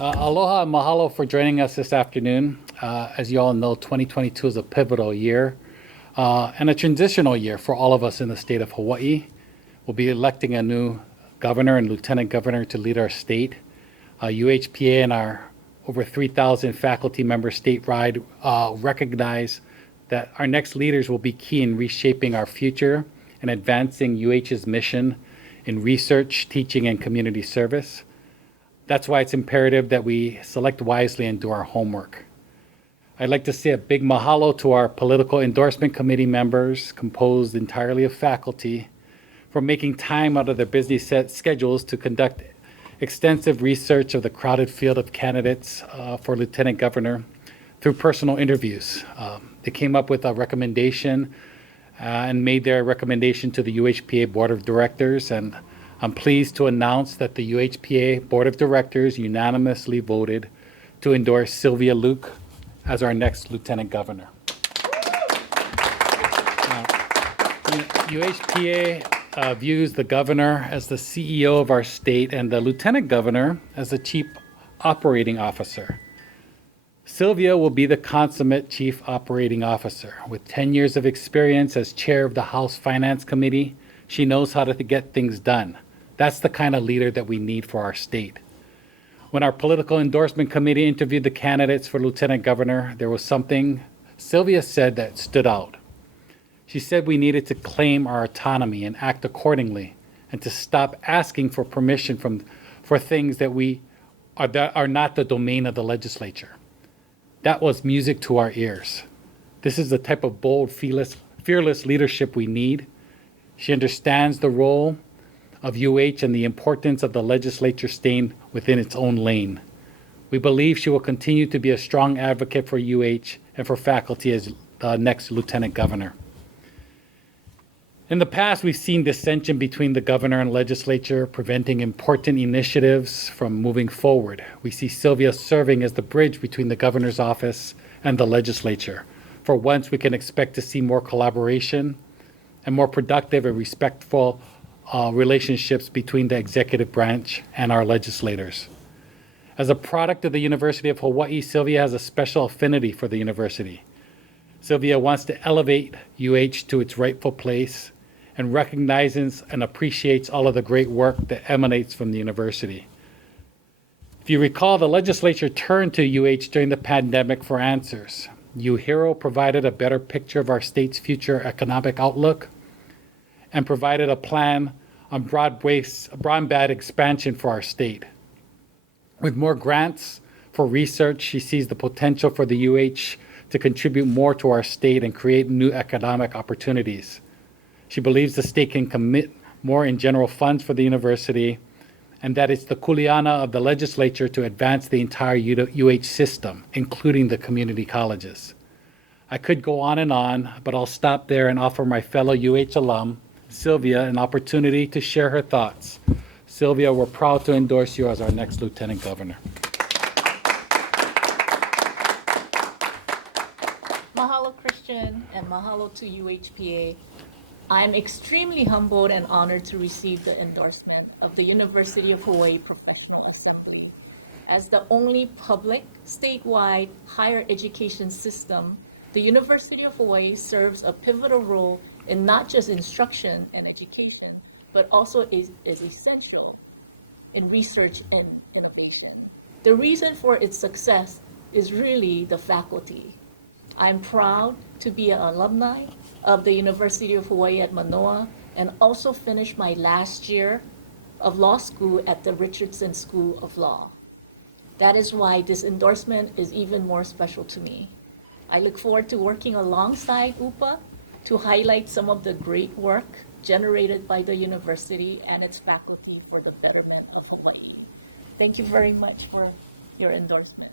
Aloha and mahalo for joining us this afternoon. As you all know, 2022 is a pivotal year and a transitional year for all of us in the state of Hawaii. We'll be electing a new governor and lieutenant governor to lead our state. UHPA and our over 3,000 faculty member statewide recognize that our next leaders will be key in reshaping our future and advancing UH's mission in research, teaching, and community service. That's why it's imperative that we select wisely and do our homework. I'd like to say a big mahalo to our political endorsement committee members, composed entirely of faculty, for making time out of their busy set schedules to conduct extensive research of the crowded field of candidates for lieutenant governor through personal interviews. They came up with a recommendation and made their recommendation to the UHPA Board of Directors, and I'm pleased to announce that the UHPA Board of Directors unanimously voted to endorse Sylvia Luke as our next Lieutenant Governor. UHPA views the Governor as the CEO of our state and the Lieutenant Governor as the Chief Operating Officer. Sylvia will be the consummate Chief Operating Officer. With 10 years of experience as Chair of the House Finance Committee, she knows how to get things done. That's the kind of leader that we need for our state. When our political endorsement committee interviewed the candidates for lieutenant governor, there was something Sylvia said that stood out. She said we needed to claim our autonomy and act accordingly, and to stop asking for permission for things that are not the domain of the legislature. That was music to our ears. This is the type of bold, fearless leadership we need. She understands the role of UH and the importance of the legislature staying within its own lane. We believe she will continue to be a strong advocate for UH and for faculty as the next lieutenant governor. In the past, we've seen dissension between the governor and legislature, preventing important initiatives from moving forward. We see Sylvia serving as the bridge between the governor's office and the legislature. For once, we can expect to see more collaboration and more productive and respectful relationships between the executive branch and our legislators. As a product of the University of Hawaii, Sylvia has a special affinity for the university. Sylvia wants to elevate UH to its rightful place and recognizes and appreciates all of the great work that emanates from the university. If you recall, the legislature turned to UH during the pandemic for answers. UHERO provided a better picture of our state's future economic outlook and provided a plan on broadband expansion for our state. With more grants for research, she sees the potential for the UH to contribute more to our state and create new economic opportunities. She believes the state can commit more in general funds for the university, and that it's the kuleana of the legislature to advance the entire UH system, including the community colleges. I could go on, but I'll stop there and offer my fellow UH alum, Sylvia, an opportunity to share her thoughts. Sylvia, we're proud to endorse you as our next Lieutenant Governor. Mahalo, Christian, and mahalo to UHPA. I'm extremely humbled and honored to receive the endorsement of the University of Hawaii Professional Assembly. As the only public, statewide higher education system, the University of Hawaii serves a pivotal role in not just instruction and education, but also is essential in research and innovation. The reason for its success is really the faculty. I'm proud to be an alumni of the University of Hawaii at Manoa and also finished my last year of law school at the Richardson School of Law. That is why this endorsement is even more special to me. I look forward to working alongside UPA to highlight some of the great work generated by the university and its faculty for the betterment of Hawaii. Thank you very much for your endorsement.